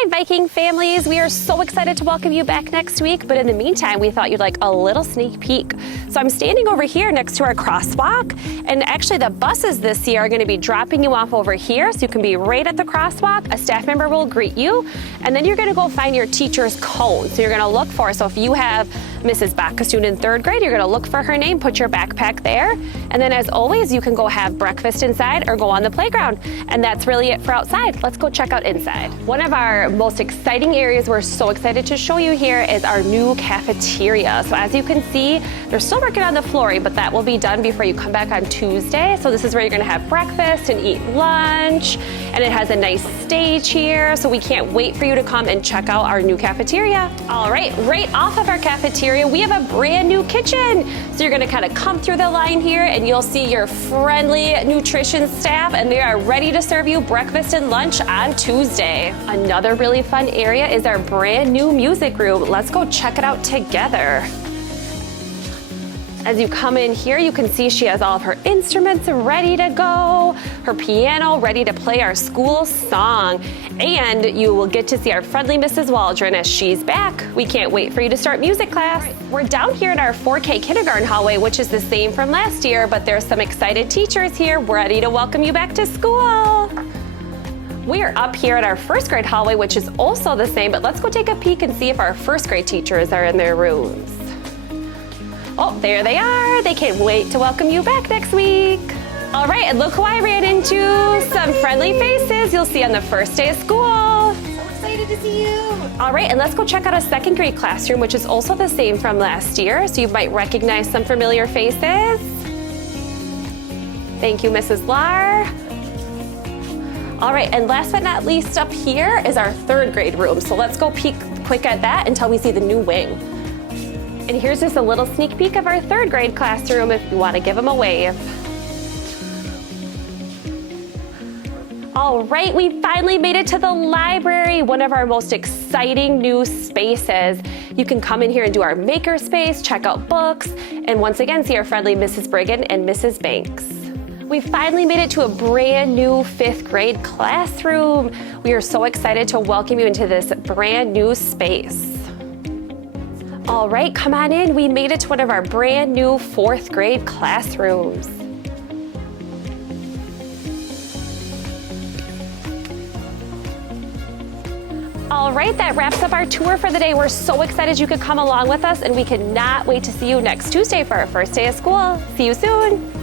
Hi, Viking families. We are so excited to welcome you back next week, but in the meantime, we thought you'd like a little sneak peek. So I'm standing over here next to our crosswalk, and actually the buses this year are going to be dropping you off over here, so you can be right at the crosswalk. A staff member will greet you, and then you're going to go find your teacher's cone. So you're going to look for, so if you have Mrs. Bach, a student in 3rd grade, you're going to look for her name, put your backpack there, and then as always, you can go have breakfast inside or go on the playground. And that's really it for outside. Let's go check out inside. One of our most exciting areas we're so excited to show you here is our new cafeteria. So as you can see, they're still working on the flooring, but that will be done before you come back on Tuesday. So this is where you're going to have breakfast and eat lunch, and it has a nice stage here. So we can't wait for you to come and check out our new cafeteria. All right, right off of our cafeteria, we have a brand new kitchen. So you're going to kind of come through the line here and you'll see your friendly nutrition staff, and they are ready to serve you breakfast and lunch on Tuesday. Another really fun area is our brand new music room. Let's go check it out together. As you come in here, you can see she has all of her instruments ready to go, her piano ready to play our school song, and you will get to see our friendly Mrs. Waldron as she's back. We can't wait for you to start music class. We're down here in our 4K kindergarten hallway, which is the same from last year, but there's some excited teachers here ready to welcome you back to school. We are up here at our 1st grade hallway, which is also the same, but let's go take a peek and see if our 1st grade teachers are in their rooms. Oh, there they are. They can't wait to welcome you back next week. All right, and look who I ran into. Some friendly faces you'll see on the first day of school. So excited to see you. All right, and let's go check out a 2nd grade classroom, which is also the same from last year, so you might recognize some familiar faces. Thank you, Mrs. Lar. All right, and last but not least up here is our 3rd grade room. So let's go peek quick at that until we see the new wing. And here's just a little sneak peek of our 3rd grade classroom if you want to give them a wave. All right, we finally made it to the library, one of our most exciting new spaces. You can come in here and do our maker space, check out books, and once again, see our friendly Mrs. Brigham and Mrs. Banks. We finally made it to a brand new 5th grade classroom. We are so excited to welcome you into this brand new space. All right, come on in. We made it to one of our brand new 4th grade classrooms. All right, that wraps up our tour for the day. We're so excited you could come along with us, and we cannot wait to see you next Tuesday for our first day of school. See you soon.